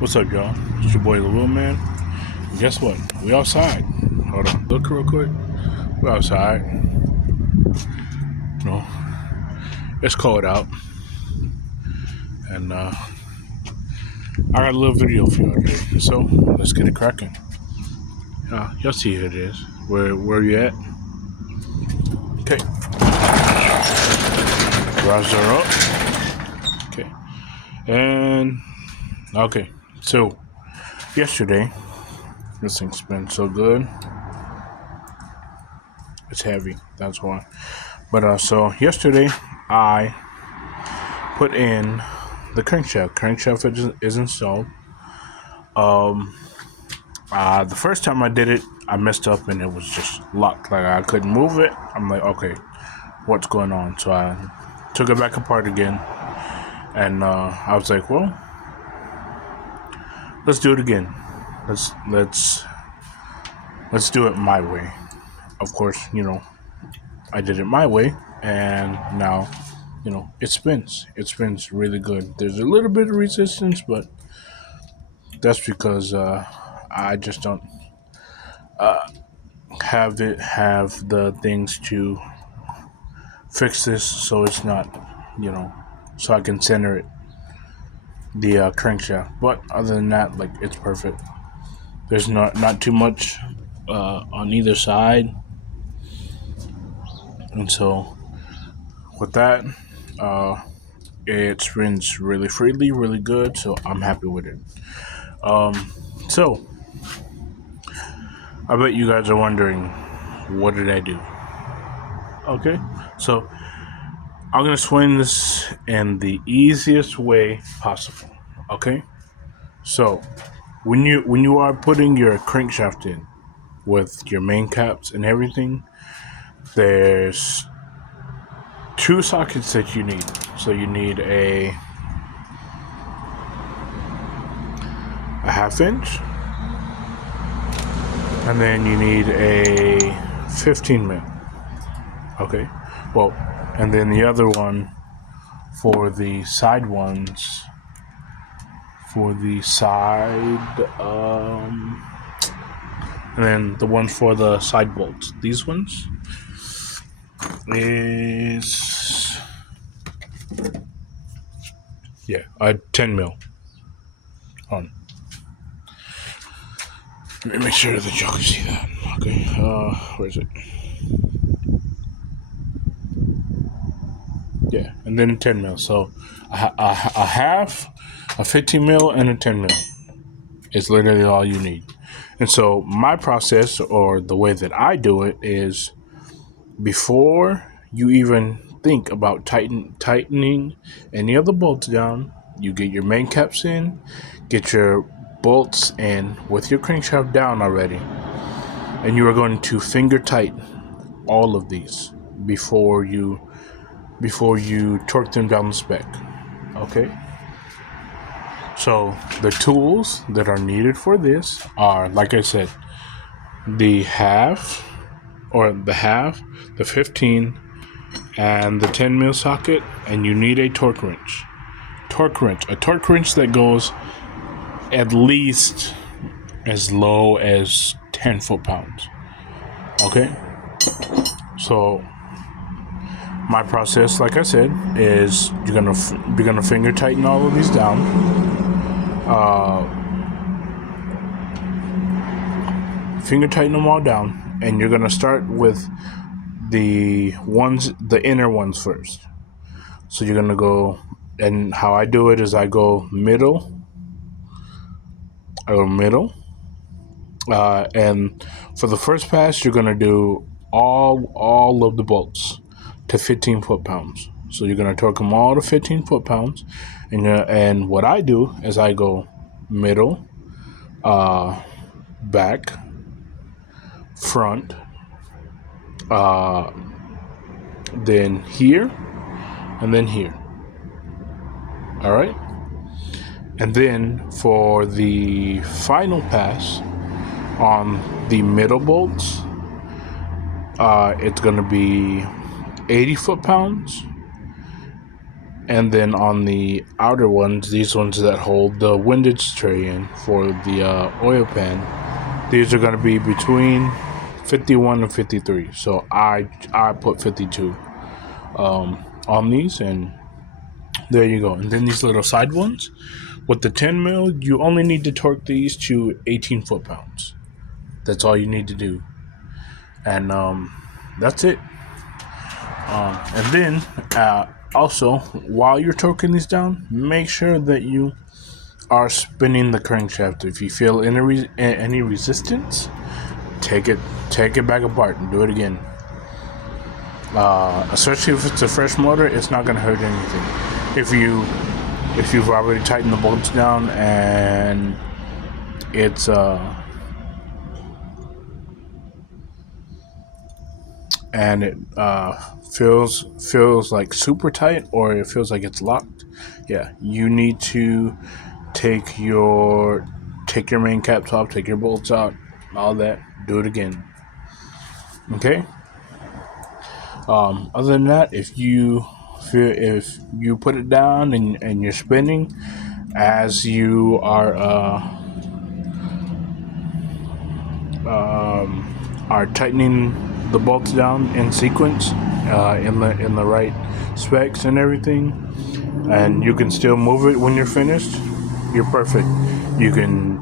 What's up, y'all? It's your boy, the Little Man. And guess what? We outside. Hold on. Look real quick. We're outside. You know, it's cold out. And I got a little video for y'all today. So, let's get it cracking. Y'all see who it is. Where you at? Okay. Browser up. Okay. And, okay. So, yesterday, this thing's been so good. It's heavy. That's why. But so yesterday I put in the crankshaft. Crankshaft is installed. The first time I did it, I messed up and it was just locked. Like I couldn't move it. I'm like, okay, what's going on? So I took it back apart again, and I was like, well, let's do it again. Let's do it my way. Of course, I did it my way, and now, it spins. It spins really good. There's a little bit of resistance, but that's because I just don't have the things to fix this, so it's not, so I can center it, the crankshaft. But other than that, like, it's perfect. There's not too much on either side, and so with that, it spins really freely, really good. So I'm happy with it. So I bet you guys are wondering, what did I do? Okay, so I'm gonna explain this in the easiest way possible. Okay, so when you are putting your crankshaft in with your main caps and everything, there's two sockets that you need. So you need a 1/2 inch, and then you need a 15 mil. Okay, well, and then the other one for the side ones, and then the ones for the side bolts. These ones is, a 10 mil. Let me make sure that y'all can see that. Okay, where is it? Yeah, and then a 10 mil. So a half, a 15 mil, and a 10 mil is literally all you need. And so my process, or the way that I do it, is before you even think about tightening any of the bolts down, you get your main caps in, get your bolts in with your crankshaft down already, and you are going to finger tighten all of these before you torque them down the spec. Okay, so the tools that are needed for this are, like I said, the 1/2, the 15, and the 10 mil socket, and you need a torque wrench. A torque wrench that goes at least as low as 10 foot-pounds. Okay, so my process, like I said, is you're gonna finger tighten all of these down. Finger tighten them all down, and you're gonna start with the inner ones first. So you're gonna go, and how I do it is I go middle, and for the first pass, you're gonna do all of the bolts to 15 foot-pounds. So you're gonna torque them all to 15 foot-pounds, and what I do is I go middle, back, front, then here, and then here. All right, and then for the final pass on the middle bolts, it's gonna be 80 foot-pounds, And then on the outer ones, these ones that hold the windage tray in for the oil pan, these are going to be between 51 and 53. So I put 52 on these, and there you go. And then these little side ones with the 10 mil, you only need to torque these to 18 foot-pounds. That's all you need to do, and that's it. And then also, while you're torquing these down, make sure that you are spinning the crankshaft. If you feel any resistance, take it back apart and do it again. Especially if it's a fresh motor, it's not going to hurt anything. If you've already tightened the bolts down and it's and it feels like super tight, or it feels like it's locked, yeah, you need to take your main caps off, take your bolts out, all that, do it again. Okay. Other than that, if you put it down and you're spinning as you are tightening the bolts down in sequence, in the right specs and everything, and you can still move it when you're finished, you're perfect. You can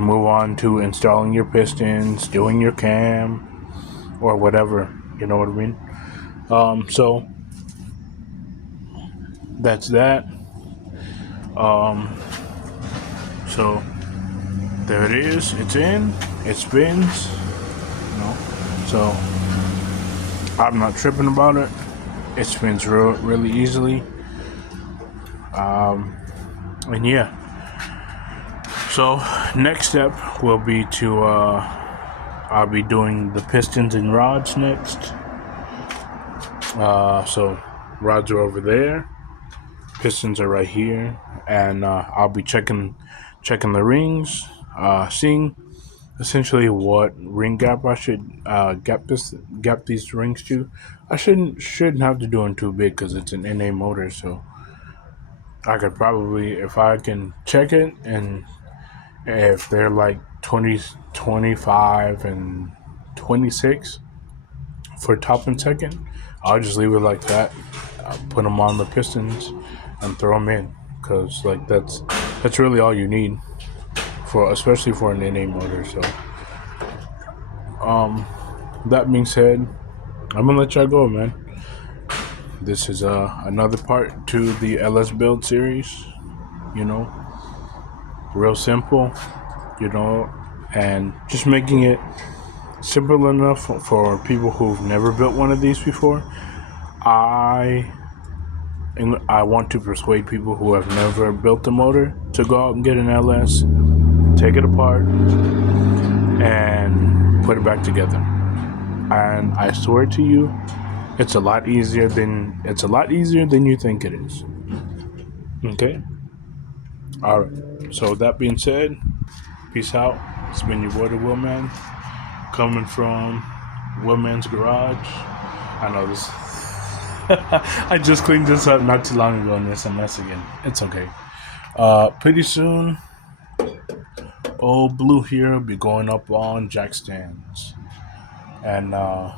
move on to installing your pistons, doing your cam, or whatever. You know what I mean? So that's that. So there it is. It's in. It spins. So I'm not tripping about it. It spins really easily. And yeah. So next step will be to I'll be doing the pistons and rods next. So rods are over there, pistons are right here, and I'll be checking the rings, seeing essentially what ring gap I should gap these rings to. I shouldn't have to do them too big because it's an NA motor, so I could probably, if I can check it, and if they're like 20, 25, and 26 for top and second, I'll just leave it like that. I'll put them on the pistons and throw them in, because like that's really all you need for, especially for an NA motor. So that being said, I'm gonna let y'all go, man. This is another part to the LS build series. Real simple, and just making it simple enough for people who've never built one of these before. I want to persuade people who have never built a motor to go out and get an LS, take it apart, and put it back together. And I swear to you, it's a lot easier than you think it is. Okay? Alright. So that being said, peace out. It's been your boy, the Willman, coming from Willman's Garage. I know this. I just cleaned this up not too long ago and it's a mess again. It's okay. Pretty soon, old Blue here will be going up on jack stands. And I'll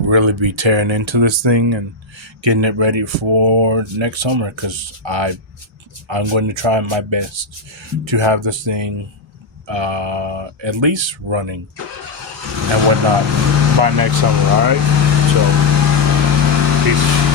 really be tearing into this thing and getting it ready for next summer, because I'm going to try my best to have this thing at least running and whatnot by next summer. All right, so peace.